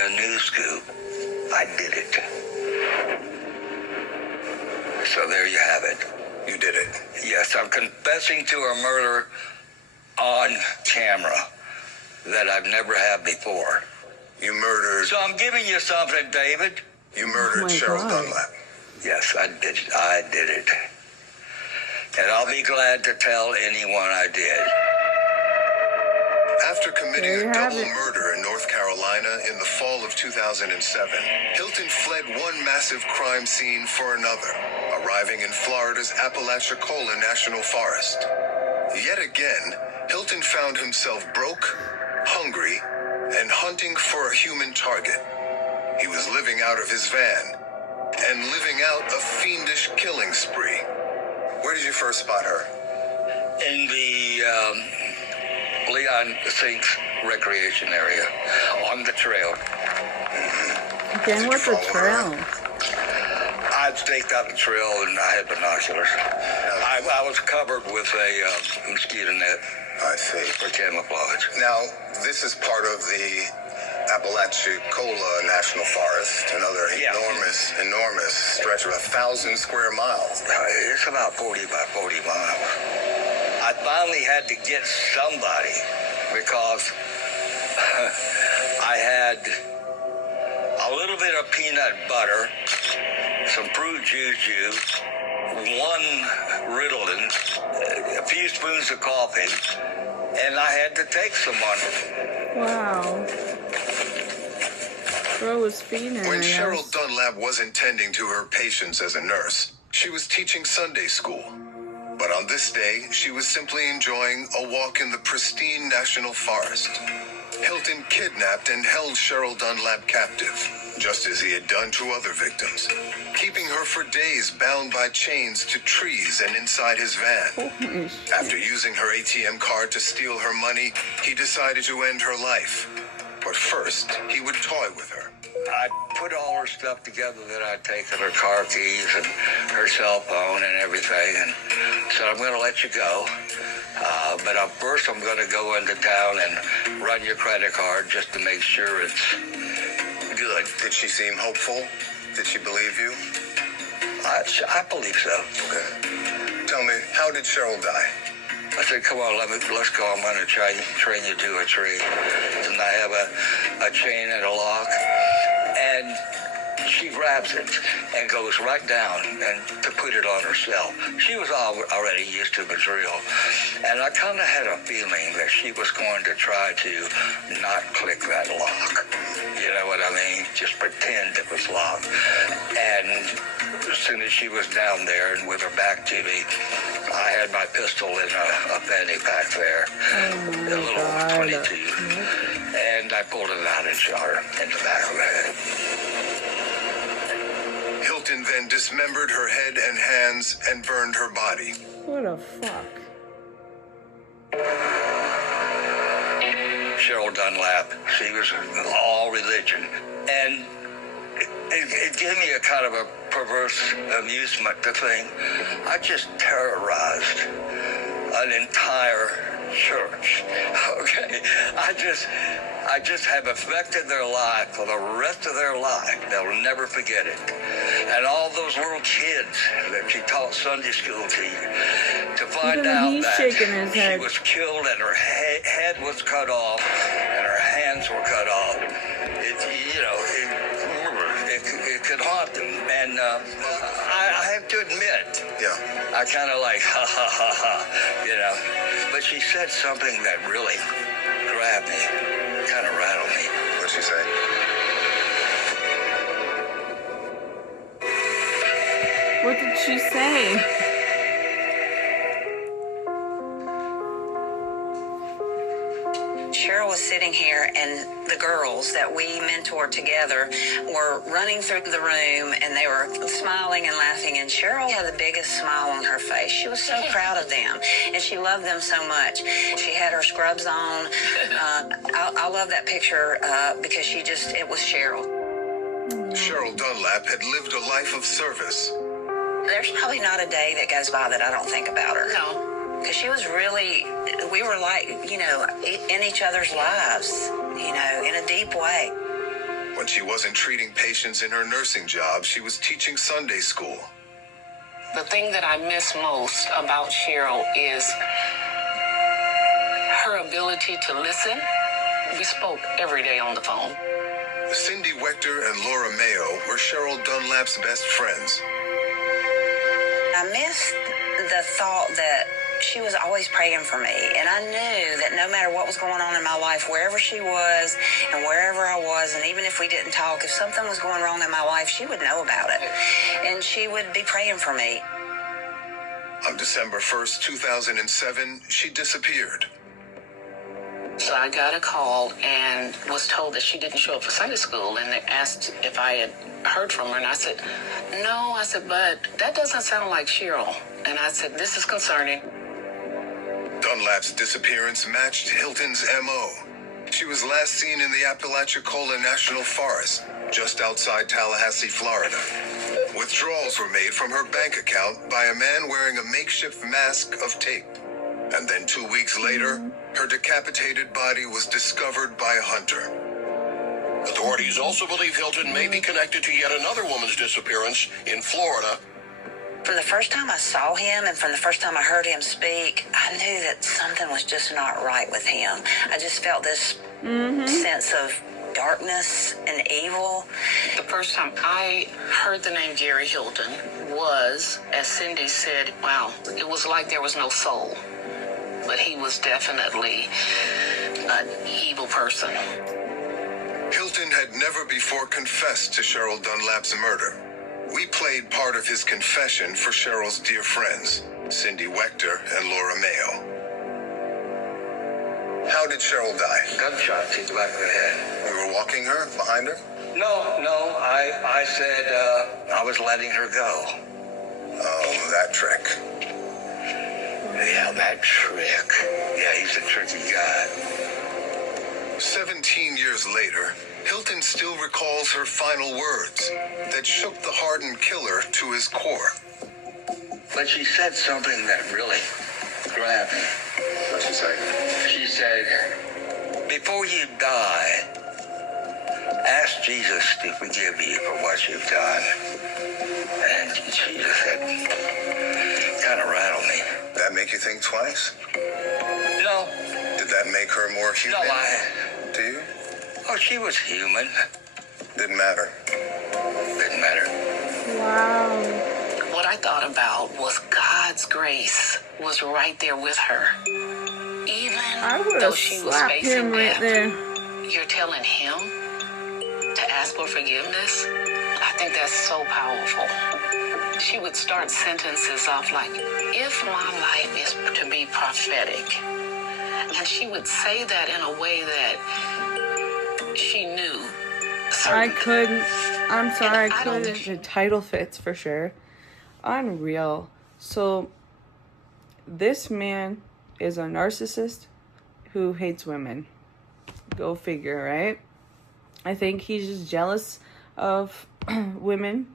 you a news scoop. I did it. So there you have it. You did it. Yes, I'm confessing to a murder on camera that I've never had before. You murdered. So I'm giving you something, David. You murdered Cheryl Dunlap. Yes, I did. I did it. And I'll be glad to tell anyone I did. After committing a double murder in North Carolina in the fall of 2007, Hilton fled one massive crime scene for another, arriving in Florida's Apalachicola National Forest. Yet again, Hilton found himself broke, hungry, and hunting for a human target. He was living out of his van and living out a fiendish killing spree. Where did you first spot her? In the Leon Sinks recreation area, on the trail. Again, what's a trail? I staked out the trail and I had binoculars. I was covered with a mosquito net. I see. For camouflage. Now, this is part of the Apalachicola National Forest, another enormous stretch of 1,000 square miles. It's about 40 by 40 miles. I finally had to get somebody because I had a little bit of peanut butter, some fruit juice, one Ritalin, a few spoons of coffee, and I had to take someone. Wow. Bro was feeding her. When Cheryl Dunlap wasn't tending to her patients as a nurse, she was teaching Sunday school. But on this day, she was simply enjoying a walk in the pristine national forest. Hilton kidnapped and held Cheryl Dunlap captive, just as he had done to other victims, keeping her for days bound by chains to trees and inside his van. After using her ATM card to steal her money, he decided to end her life. But first, he would toy with her. I put all her stuff together that I'd taken, her car keys and her cell phone and everything, and said, I'm going to let you go. But first I'm going to go into town and run your credit card just to make sure it's good. Did she seem hopeful? Did she believe you? I believe so. Okay. Tell me, how did Cheryl die? I said, come on, let's go. I'm going to train you to a tree. And I have a chain and a lock. And she grabs it and goes right down and to put it on herself. She was already used to the drill. And I kind of had a feeling that she was going to try to not click that lock. You know what I mean? Just pretend it was locked. And as soon as she was down there and with her back to me, I had my pistol in a fanny pack there, a little 22, and I pulled it out and shot her in the back of the head. Hilton then dismembered her head and hands and burned her body. What a fuck. Cheryl Dunlap, she was all religion, and it gave me a kind of a perverse amusement to think I just terrorized an entire church. Okay, I just have affected their life for the rest of their life. They'll never forget it. And all those little kids that she taught Sunday school to find out that she was killed and her head was cut off and her hands were cut off. It could haunt them. And I have to admit, I kind of like, ha, ha, ha, ha, you know. But she said something that really grabbed me, kind of rattled me. What'd she say? What did she say? Cheryl was sitting here, and the girls that we mentored together were running through the room, and they were smiling and laughing, and Cheryl had the biggest smile on her face. She was so proud of them, and she loved them so much. She had her scrubs on. I love that picture because it was Cheryl. Cheryl Dunlap had lived a life of service. There's probably not a day that goes by that I don't think about her. No. Because she was really, we were like, in each other's lives, in a deep way. When she wasn't treating patients in her nursing job, she was teaching Sunday school. The thing that I miss most about Cheryl is her ability to listen. We spoke every day on the phone. Cindy Wechter and Laura Mayo were Cheryl Dunlap's best friends. I missed the thought that she was always praying for me. And I knew that no matter what was going on in my life, wherever she was and wherever I was, and even if we didn't talk, if something was going wrong in my life, she would know about it. And she would be praying for me. On December 1st, 2007, she disappeared. So I got a call and was told that she didn't show up for Sunday school, and they asked if I had heard from her, and I said, no. I said, but that doesn't sound like Cheryl. And I said, this is concerning. Dunlap's disappearance matched Hilton's M.O. She was last seen in the Apalachicola National Forest, just outside Tallahassee, Florida. Withdrawals were made from her bank account by a man wearing a makeshift mask of tape. And then 2 weeks later, her decapitated body was discovered by a hunter. Authorities also believe Hilton may be connected to yet another woman's disappearance in Florida. From the first time I saw him and from the first time I heard him speak, I knew that something was just not right with him. I just felt this sense of darkness and evil. The first time I heard the name Gary Hilton was, as Cindy said, wow, it was like there was no soul. But he was definitely an evil person. Hilton had never before confessed to Cheryl Dunlap's murder. We played part of his confession for Cheryl's dear friends, Cindy Wechter and Laura Mayo. How did Cheryl die? Gunshot to the back of the head. We were walking her, behind her? No, I said I was letting her go. Oh, that trick. Yeah, that trick. Yeah, he's a tricky guy. 17 years later, Hilton still recalls her final words that shook the hardened killer to his core. But she said something that really grabbed me. What'd she say? She said, before you die, ask Jesus to forgive you for what you've done. And Jesus said, kind of rattled me. That make you think twice? No, Did that make her more human? Do you? Oh, she was human. Didn't matter. Didn't matter. Wow. What I thought about was God's grace was right there with her. Even I would though have she was slapped facing him right death, there. you're telling him to ask for forgiveness? I think that's so powerful. She would start sentences off like, if my life is to be prophetic. And she would say that in a way that she knew. I couldn't. I'm sorry, And I I don't couldn't. think- The title fits for sure. Unreal. So, this man is a narcissist who hates women. Go figure, right? I think he's just jealous of women.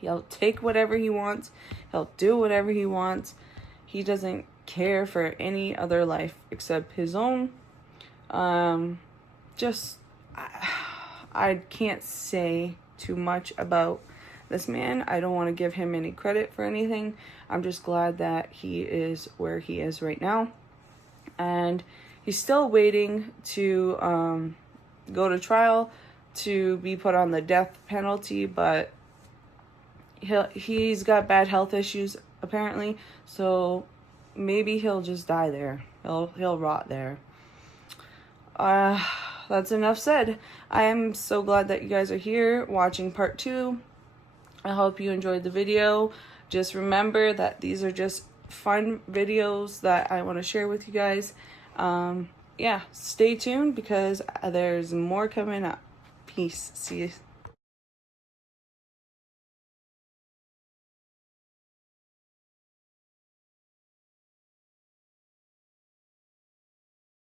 He'll take whatever he wants. He'll do whatever he wants. He doesn't care for any other life except his own. I can't say too much about this man. I don't want to give him any credit for anything. I'm just glad that he is where he is right now. And he's still waiting to go to trial to be put on the death penalty, but he's got bad health issues apparently, so maybe he'll just die there. He'll rot there. That's enough said. I am so glad that you guys are here watching part 2. I hope you enjoyed the video. Just remember that these are just fun videos that I want to share with you guys. Yeah, stay tuned because there's more coming up. Peace. See you.